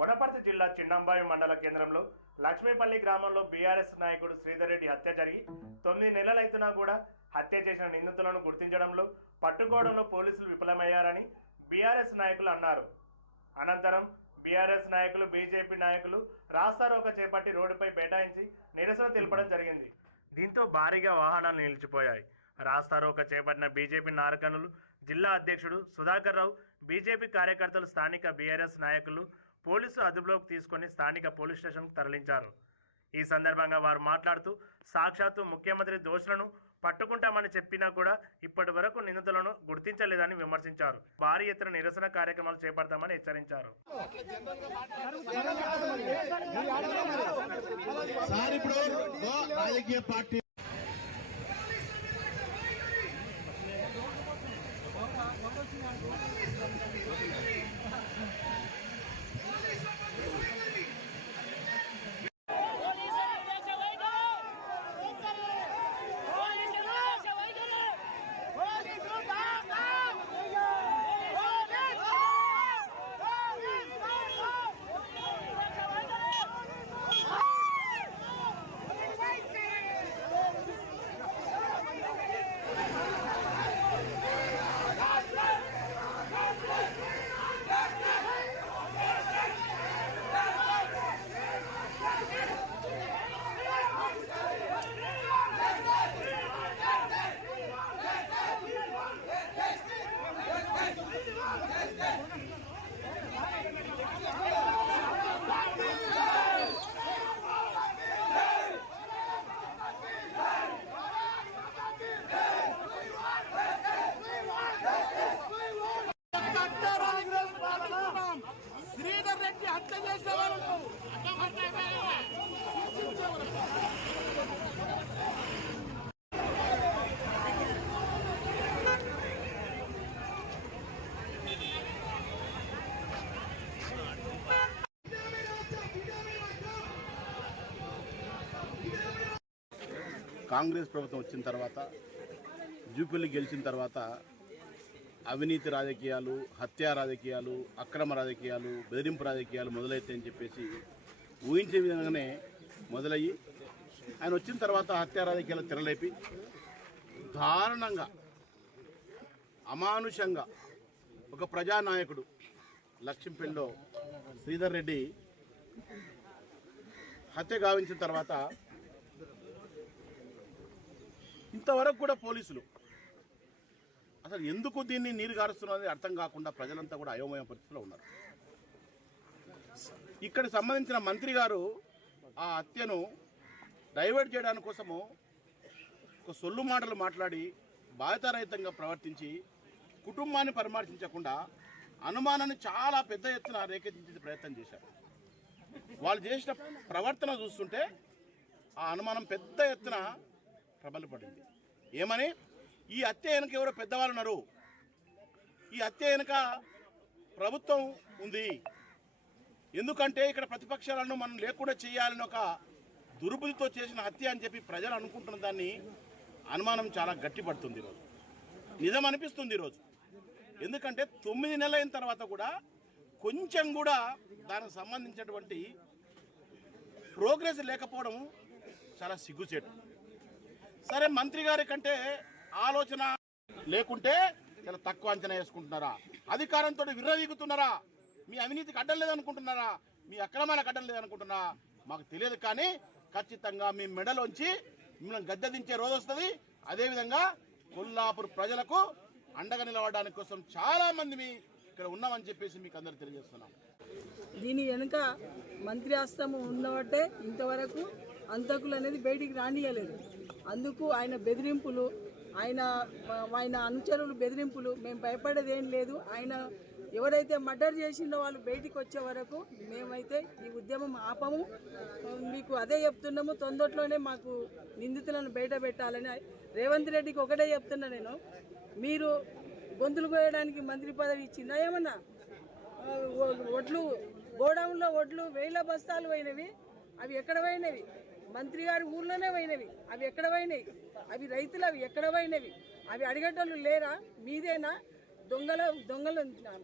వనపర్తి జిల్లా చిన్నంబాయి మండల కేంద్రంలో లక్ష్మీపల్లి గ్రామంలో బీఆర్ఎస్ నాయకుడు శ్రీధర్ రెడ్డి హత్య జరిగి తొమ్మిది నెలలైతున్నా కూడా హత్య చేసిన నిందితులను గుర్తించడంలో పట్టుకోవడంలో పోలీసులు విఫలమయ్యారని బీఆర్ఎస్ నాయకులు అన్నారు. అనంతరం బీఆర్ఎస్ నాయకులు బీజేపీ నాయకులు రాస్తారోక చేపట్టి రోడ్డుపై బైఠాయించి నిరసన తెలపడం జరిగింది. దీంతో భారీగా వాహనాలు నిలిచిపోయాయి. రాస్తారోక చేపట్టిన బీజేపీ నాయకులు జిల్లా అధ్యక్షుడు సుధాకర్ రావు బీజేపీ కార్యకర్తలు స్థానిక బీఆర్ఎస్ నాయకులు పోలీసు అదుపులోకి తీసుకొని స్థానిక పోలీస్ స్టేషన్కు తరలించారు. ఈ సందర్భంగా వారు మాట్లాడుతూ సాక్షాత్తు ముఖ్యమంత్రి దోషులను పట్టుకుంటామని చెప్పినా కూడా ఇప్పటి వరకు నిందితులను గుర్తించలేదని విమర్శించారు. భారీ ఎత్తున నిరసన కార్యక్రమాలు చేపడతామని హెచ్చరించారు. రాజకీయ పార్టీ కాంగ్రెస్ ప్రభుత్వం వచ్చిన తర్వాత జూపల్లి గెలిచిన తర్వాత అవినీతి రాజకీయాలు హత్యా రాజకీయాలు అక్రమ రాజకీయాలు బెదిరింపు రాజకీయాలు మొదలైతాయని చెప్పేసి ఊహించే విధంగానే మొదలయ్యి ఆయన వచ్చిన తర్వాత హత్యా రాజకీయాలు తెరలేపి దారుణంగా అమానుషంగా ఒక ప్రజానాయకుడు లక్ష్మీపల్లిలో శ్రీధర్ రెడ్డి హత్య గావించిన తర్వాత ఇంతవరకు కూడా పోలీసులు. అసలు ఎందుకు దీన్ని నీరు గారుస్తున్నది అర్థం కాకుండా ప్రజలంతా కూడా అయోమయ పరిస్థితిలో ఉన్నారు. ఇక్కడ సంబంధించిన మంత్రి గారు ఆ హత్యను డైవర్ట్ చేయడానికి కోసము ఒక సొల్లు మాటలు మాట్లాడి బాధ్యతారహితంగా ప్రవర్తించి కుటుంబాన్ని పరామర్శించకుండా అనుమానాన్ని చాలా పెద్ద ఎత్తున రేకెత్తించే ప్రయత్నం చేశారు. వాళ్ళు చేసిన ప్రవర్తన చూస్తుంటే ఆ అనుమానం పెద్ద ఎత్తున ప్రబలపడింది ఏమని? ఈ హత్య వెనక ఎవరో పెద్దవాళ్ళు ఉన్నారు. ఈ హత్య వెనక ప్రభుత్వం ఉంది. ఎందుకంటే ఇక్కడ ప్రతిపక్షాలను మనం లేకుండా చేయాలని ఒక దుర్బుద్ధితో చేసిన హత్య అని చెప్పి ప్రజలు అనుకుంటున్న దాన్ని అనుమానం చాలా గట్టిపడుతుంది ఈరోజు. నిజం అనిపిస్తుంది ఈరోజు. ఎందుకంటే తొమ్మిది నెలల తర్వాత కూడా కొంచెం కూడా దానికి సంబంధించినటువంటి ప్రోగ్రెస్ లేకపోవడం చాలా సిగ్గుచేటు. సరే మంత్రి గారి కంటే ఆలోచన లేకుంటే చాలా తక్కువ అంచనా వేసుకుంటున్నారా? అధికారంతో విర్రవీగుతున్నారా? మీ అవినీతికి అడ్డం లేదనుకుంటున్నారా? మీ అక్రమాలకు అడ్డం లేదనుకుంటున్నారా? మాకు తెలియదు కానీ ఖచ్చితంగా మీ మెడలోంచి మిమ్మల్ని గద్దె దించే రోజు వస్తుంది. అదేవిధంగా కొల్లాపూర్ ప్రజలకు అండగా నిలబడడానికి కోసం చాలా మంది మీ ఇక్కడ ఉన్నామని చెప్పేసి మీకు అందరు తెలియజేస్తున్నాం. దీని వెనుక మంత్రి ఆశ్రమం ఉన్నవట్టే ఇంతవరకు అంతకులు అనేది బయటికి రానియలేదు. అందుకు ఆయన బెదిరింపులు ఆయన ఆయన అనుచరులు బెదిరింపులు మేము భయపడేది ఏం లేదు. ఆయన ఎవరైతే మర్డర్ చేసిండో వాళ్ళు బయటికి వచ్చే వరకు మేమైతే ఈ ఉద్యమం ఆపము. మీకు అదే చెప్తున్నాము తొందరలోనే మాకు నిందితులను బయట పెట్టాలని. రేవంత్ రెడ్డికి ఒకటే చెప్తున్నా నేను మీరు గొంతులు కోయడానికి మంత్రి పదవి ఇచ్చిందా ఏమన్నా? ఒడ్లు గోడౌన్లో ఒడ్లు వేల బస్తాలు పోయినవి. అవి ఎక్కడ పోయినవి? మంత్రి గారి ఊర్లోనే పోయినవి. అవి ఎక్కడ పోయినాయి అవి రైతులు అవి ఎక్కడ పోయినవి? అవి అడిగేటోళ్ళు లేరా? మీదేనా? దొంగల దొంగలు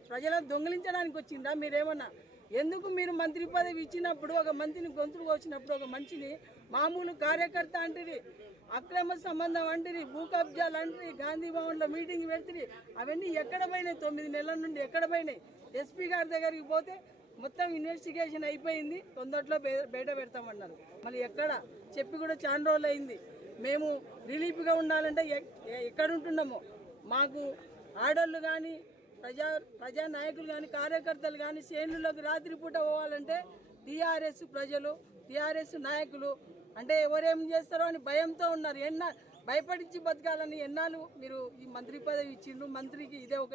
ప్రజలను దొంగలించడానికి వచ్చిందా మీరేమన్నా? ఎందుకు మీరు మంత్రి పదవి ఇచ్చినప్పుడు ఒక మంత్రిని గొంతులు కోసినప్పుడు ఒక మనిషిని మామూలు కార్యకర్త అంటిరి అక్రమ సంబంధం అంటిరి భూ కబ్జాలు అంటిరి గాంధీ భవన్లో మీటింగ్ పెడుతుంది అవన్నీ ఎక్కడ పోయినాయి? తొమ్మిది నెలల నుండి ఎక్కడ పోయినాయి? ఎస్పీ గారి దగ్గరికి పోతే మొత్తం ఇన్వెస్టిగేషన్ అయిపోయింది. తొందరలో బయట పెడతామన్నారు. మళ్ళీ ఎక్కడ? చెప్పి కూడా చాలా రోజులు అయింది. మేము రిలీఫ్గా ఉండాలంటే ఎక్- ఎక్కడ ఉంటున్నామో? మాకు ఆడళ్ళు కానీ ప్రజా ప్రజా నాయకులు కానీ కార్యకర్తలు కానీ శ్రేణులకు రాత్రిపూట పోవాలంటే టీఆర్ఎస్ ప్రజలు టీఆర్ఎస్ నాయకులు అంటే ఎవరేం చేస్తారో అని భయంతో ఉన్నారు. ఎన్న భయపడించి బతకాలని ఎన్నాళ్ళు మీరు ఈ మంత్రి పదవి ఇచ్చిండ్రు? మంత్రికి ఇదే ఒక